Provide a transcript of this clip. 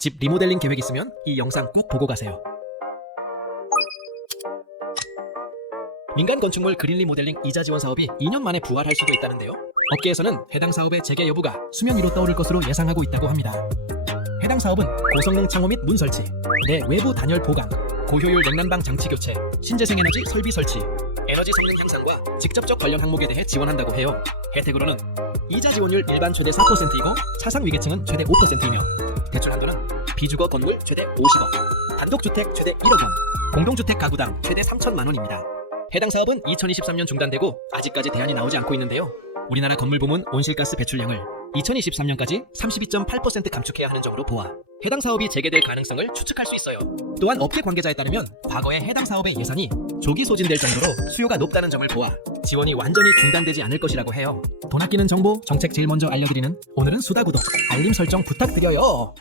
집 리모델링 계획 있으면 이 영상 꼭 보고 가세요. 민간 건축물 그린 리모델링 이자 지원 사업이 2년 만에 부활할 수도 있다는데요. 업계에서는 해당 사업의 재개 여부가 수면 위로 떠오를 것으로 예상하고 있다고 합니다. 해당 사업은 고성능 창호 및 문 설치, 내 외부 단열 보강, 고효율 냉난방 장치 교체, 신재생 에너지 설비 설치, 에너지 성능 향상과 직접적 관련 항목에 대해 지원한다고 해요. 혜택으로는 이자 지원율 일반 최대 4%이고 차상 위계층은 최대 5%이며 대출 한도는 비주거 건물 최대 50억, 단독주택 최대 1억 원, 공동주택 가구당 최대 3천만 원입니다. 해당 사업은 2023년 중단되고 아직까지 대안이 나오지 않고 있는데요. 우리나라 건물 부문 온실가스 배출량을 2023년까지 32.8% 감축해야 하는 점으로 보아 해당 사업이 재개될 가능성을 추측할 수 있어요. 또한 업계 관계자에 따르면 과거에 해당 사업의 예산이 조기 소진될 정도로 수요가 높다는 점을 보아 지원이 완전히 중단되지 않을 것이라고 해요. 돈 아끼는 정보 정책 제일 먼저 알려드리는 오늘은 수다 구독 알림 설정 부탁드려요.